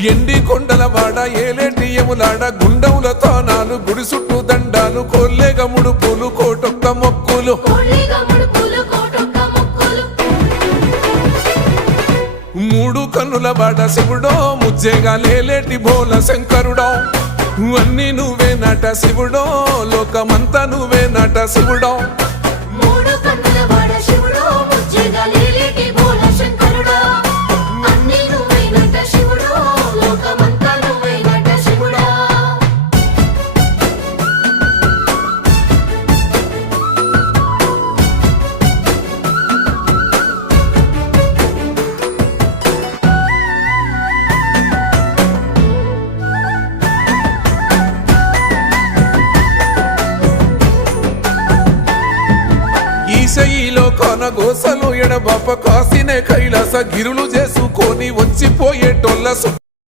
ఎండి కొండల వాడ ఏలేటి యములాడ గుండముల తానాలు గుడి చుట్టూ దండాలు కొల్లేగ ముడుపులు కోటొక్క మొక్కులు మూడు కన్నుల వాడ శివుడో ముజ్జేగా లేలేటి బోల శంకరుడో అన్ని నువ్వే నట శివుడో లోకమంతా నువ్వే నట శివుడో ఈశయిలో కొన గోసలు ఎడబాప కాసినే కైలాస గిరులు చేసుకొని వచ్చిపోయేటోళ్ళ